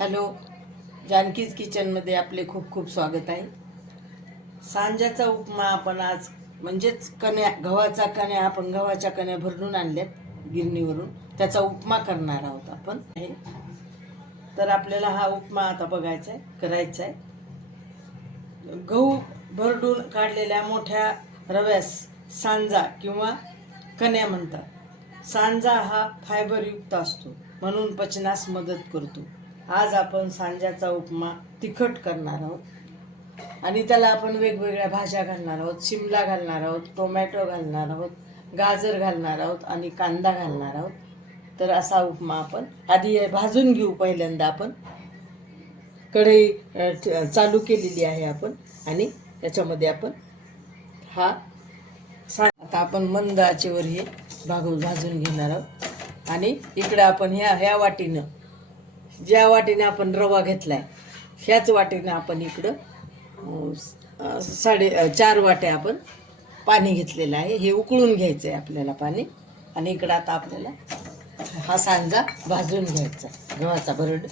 Hello जानकीज किचनमध्ये आपले खूप खूप स्वागत आहे. सांज्याचा उपमा आपण आज म्हणजेच कण्या गव्हाचा कण्या आपण गव्हाच्या कण्या भरून आणल्यात गिरणीवरून. त्याचा उपमा करणार आहोत आपण. हे. तर आपल्याला हा उपमा आता बघायचा आहे करायचा आहे गहू भरडून काढलेल्या मोठ्या रव्यास सांजा किंवा कण्या म्हणतात. सांजा हा फायबरयुक्त असतो म्हणून पचनास मदत करतो. आज आपण सांज्याचा उपमा तिखट करणार आहोत. आणि त्याला आपण वेगवेगळ्या भाज्या घालणार आहोत. शिमला घालणार आहोत टोमॅटो घालणार आहोत गाजर घालणार आहोत आणि कांदा घालणार आहोत. तर असा उपमा आपण आधी हे भाजून घेऊ पहिल्यांदा आपण. कढई चालू केलेली आहे आपण आणि त्याच्यामध्ये आपण हा सा आता आपण मंद आचेवर हे भागून भाजून घेणार आहोत. आणि इकडं आपण ह्या ह्या वाटीनं ज्या वाटेने आपण रवा घेतलाय ह्याच वाटेने आपण इकडं साडे चार वाट्या आपण पाणी घेतलेलं आहे. हे उकळून घ्यायचं आहे आपल्याला पाणी. आणि इकडं आता आपल्याला हा सांजा भाजून घ्यायचा. गव्हाचा बरड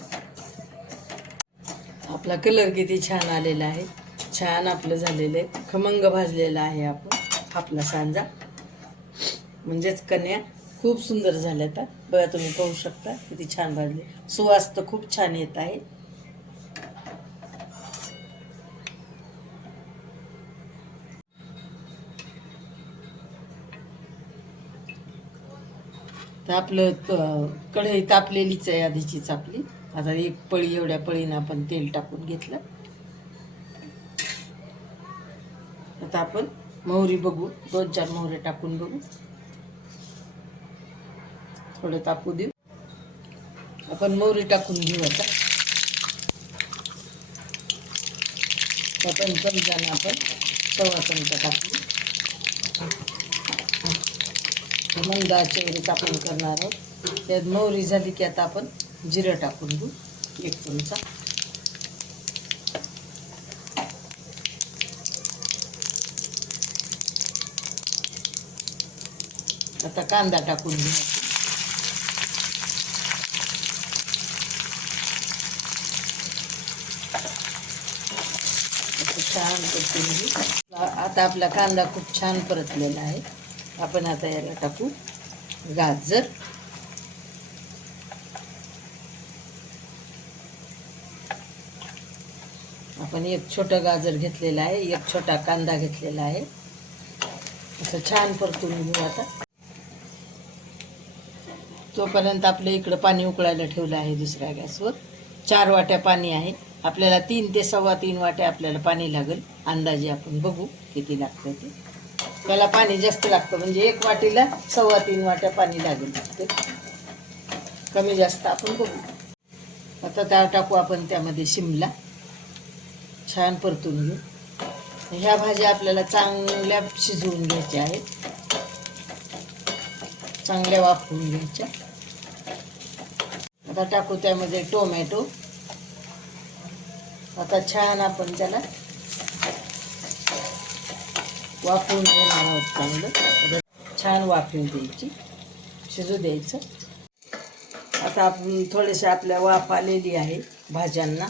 आपला कलर किती छान आलेला आहे. छान आपलं झालेलं आहे. खमंग भाजलेला आहे आपण आपला सांजा. म्हणजेच कन्या खूप सुंदर झाल्या आता बघा तुम्ही पाहू शकता किती छान भाजले. सुवास तर खूप छान येत आहे. तर आपलं कढई तापलेलीच आहे आधीचीच आपली. आता एक पळी एवढ्या पळीनं आपण तेल टाकून घेतलं. आता आपण मोहरी बघू दोन चार मोहऱ्या टाकून बघू. थोडं तापू देऊ. आपण मोहरी टाकून घेऊ आता. आपण चमच्यानं आपण सव्वा चमचा टाकू. मंद आचेवरच आपण करणार आहोत. त्यात मोहरी झाली की आता आपण जिरं टाकून घेऊ. एक चमचा. आता कांदा टाकून घेऊ असं छान परतून आता आपला कांदा खूप छान परतलेला आहे. आपण आता याला टाकू. गाजर. आपण एक छोटं गाजर घेतलेलं आहे. एक छोटा कांदा घेतलेला आहे. असं छान परतून घेऊ आता. तोपर्यंत आपल्या इकडं पाणी उकळायला ठेवलं आहे दुसऱ्या गॅसवर. चार वाट्या पाणी आहे. आपल्याला तीन ते सव्वा तीन वाट्या आपल्याला पाणी लागेल. अंदाजे आपण बघू किती लागतं ते. त्याला पाणी जास्त लागतं म्हणजे एक वाटीला सव्वा तीन वाट्या पाणी लागेल ते कमी जास्त आपण बघू. आता त्या टाकू आपण त्यामध्ये शिमला. छान परतून घेऊ. ह्या भाज्या आपल्याला चांगल्या शिजवून घ्यायच्या आहेत. चांगल्या वाफवून घ्यायच्या. आता टाकू त्यामध्ये टोमॅटो. आता छान आपण त्याला वाफवून घेणार आहोत चांगलं. छान वाफवून द्यायची शिजू द्यायचं. आता आपण थोडेसे आपल्या वाफ आलेली आहे भाज्यांना.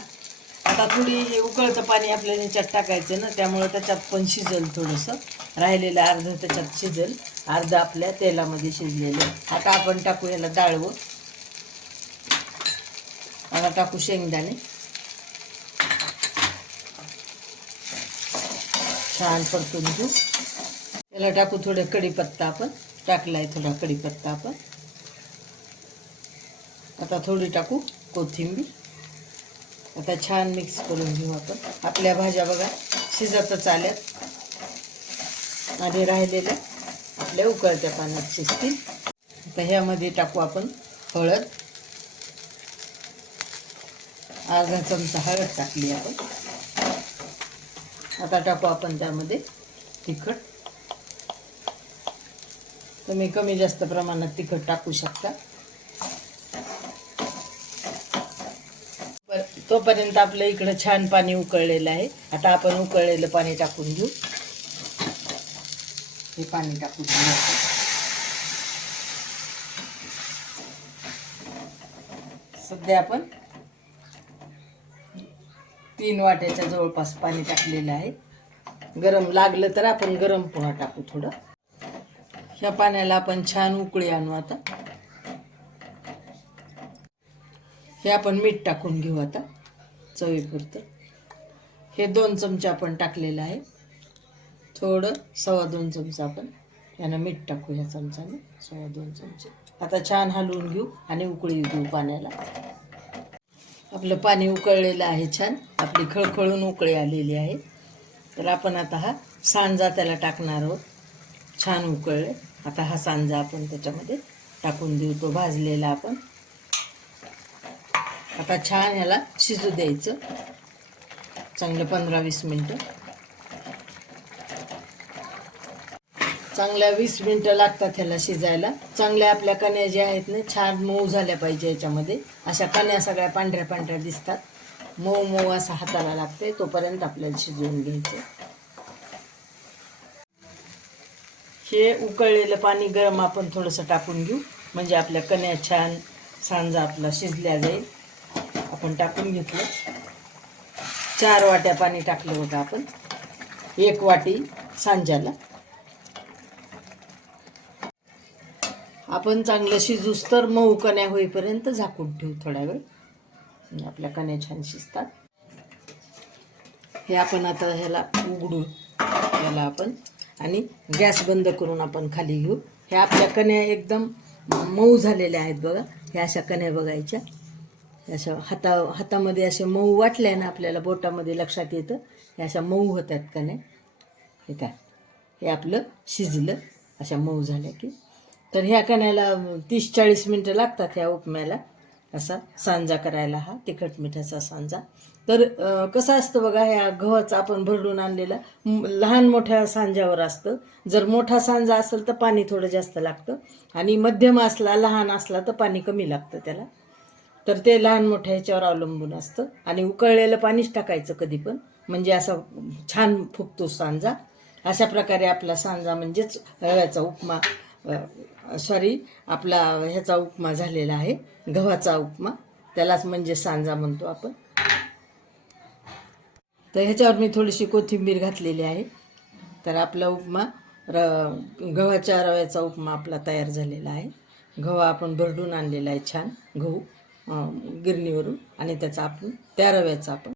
आता थोडी उकळतं पाणी आपल्याला याच्यात टाकायचं ना त्यामुळं त्याच्यात पण शिजल थोडंसं. राहिलेलं अर्धं त्याच्यात शिजल. अर्ध आपल्या तेलामध्ये शिजलेलं. आता आपण टाकू याला डाळवं. आता टाकू शेंगदाणे. छान परतून घेऊ. याला टाकू थोडं कढीपत्ता आपण. टाकलाय थोडा कढीपत्ता आपण. आता थोडी टाकू कोथिंबीर. आता छान मिक्स करून घेऊ आपण. आपल्या भाज्या बघा शिजतच आल्यात. आणि राहिलेल्या आपल्या उकळत्या पाण्यात शिजतील. आता ह्यामध्ये टाकू आपण हळद. अर्धा चमचा हळद टाकली आपण. आता टाकू आपण त्यामध्ये तिखट. तुम्ही कमी जास्त प्रमाणात तिखट टाकू शकता. तोपर्यंत आपलं इकडं छान पाणी उकळलेलं आहे. आता आपण उकळलेलं पाणी टाकून घेऊ. हे पाणी टाकून घेऊ. सध्या आपण तीन वाट्याच्या जवळपास पाणी टाकलेलं आहे. गरम लागलं तर आपण गरम पुन्हा टाकू थोडं. ह्या पाण्याला आपण छान उकळी आणू आता. हे आपण मीठ टाकून घेऊ आता चवीपुरतं. हे दोन चमचे आपण टाकलेलं आहे. थोडं सव्वा दोन चमचा आपण. यानं मीठ टाकू ह्या चमच्याने सव्वा दोन चमचे. आता छान हलवून घेऊ आणि उकळी देऊ पाण्याला. आपलं पाणी उकळलेलं आहे छान. आपली खळखळून उकळी आलेली आहे. तर आपण आता हा सांजा त्याला टाकणार आहोत. छान उकळले. आता हा सांजा आपण त्याच्यामध्ये टाकून देऊ. तो भाजलेला आपण. आता छान ह्याला शिजू द्यायचं. चांगलं पंधरा वीस मिनटं. चांगल्या वीस मिनटं लागतात ह्याला शिजायला. चांगल्या आपल्या कण्या ज्या आहेत ना छान मऊ झाल्या पाहिजे याच्यामध्ये अशा कण्या सगळ्या पांढऱ्या पांढऱ्या दिसतात. मऊ मऊ असा हाताला लागते तोपर्यंत आपल्याला शिजवून घ्यायचं. हे उकळलेलं पाणी गरम आपण थोडंसं टाकून घेऊ. म्हणजे आपल्या कण्या छान सांजा आपला शिजल्या जाईल. आपण टाकून घेतलं. चार वाट्या पाणी टाकलं होतं आपण. एक वाटी सांज्याला. आपण चांगलं शिजूस तर मऊ कण्या होईपर्यंत झाकून ठेवू थोडा वेळ. आपल्या कण्या छान शिजतात. हे आपण आता ह्याला उघडू. याला आपण. आणि गॅस बंद करून आपण खाली घेऊ. ह्या आपल्या कण्या एकदम मऊ झालेल्या आहेत बघा. ह्या अशा कण्या बघायच्या. अशा हाता हातामध्ये अशा मऊ वाटल्या ना आपल्याला बोटामध्ये लक्षात येतं. ह्या अशा मऊ होतात कण्या. हे काय? हे आपलं शिजलं. अशा मऊ झाल्या की तर ह्या कण्याला तीस चाळीस मिनटं लागतात ह्या उपम्याला. असा सांजा करायला हा तिखट मिठाचा सांजा. तर कसं असतं बघा ह्या गव्हाचं आपण भरडून आणलेलं लहान मोठ्या सांज्यावर असतं. जर मोठा सांजा असेल तर पाणी थोडं जास्त लागतं. आणि मध्यम असला लहान असला तर पाणी कमी लागतं त्याला. तर ते लहान मोठ्या ह्याच्यावर अवलंबून असतं. आणि उकळलेलं पाणीच टाकायचं कधी पण. म्हणजे असा छान फुगतो सांजा. अशा प्रकारे आपला सांजा म्हणजेच रव्याचा उपमा सॉरी आपला ह्याचा उपमा झालेला आहे. गव्हाचा उपमा. त्यालाच म्हणजे सांजा म्हणतो आपण. तर ह्याच्यावर मी थोडीशी कोथिंबीर घातलेली आहे. तर आपला उपमा र गव्हाच्या रव्याचा उपमा आपला तयार झालेला आहे. गव्हा आपण भरडून आणलेला आहे छान गहू गिरणीवरून. आणि त्याचा आपण त्या रव्याचा आपण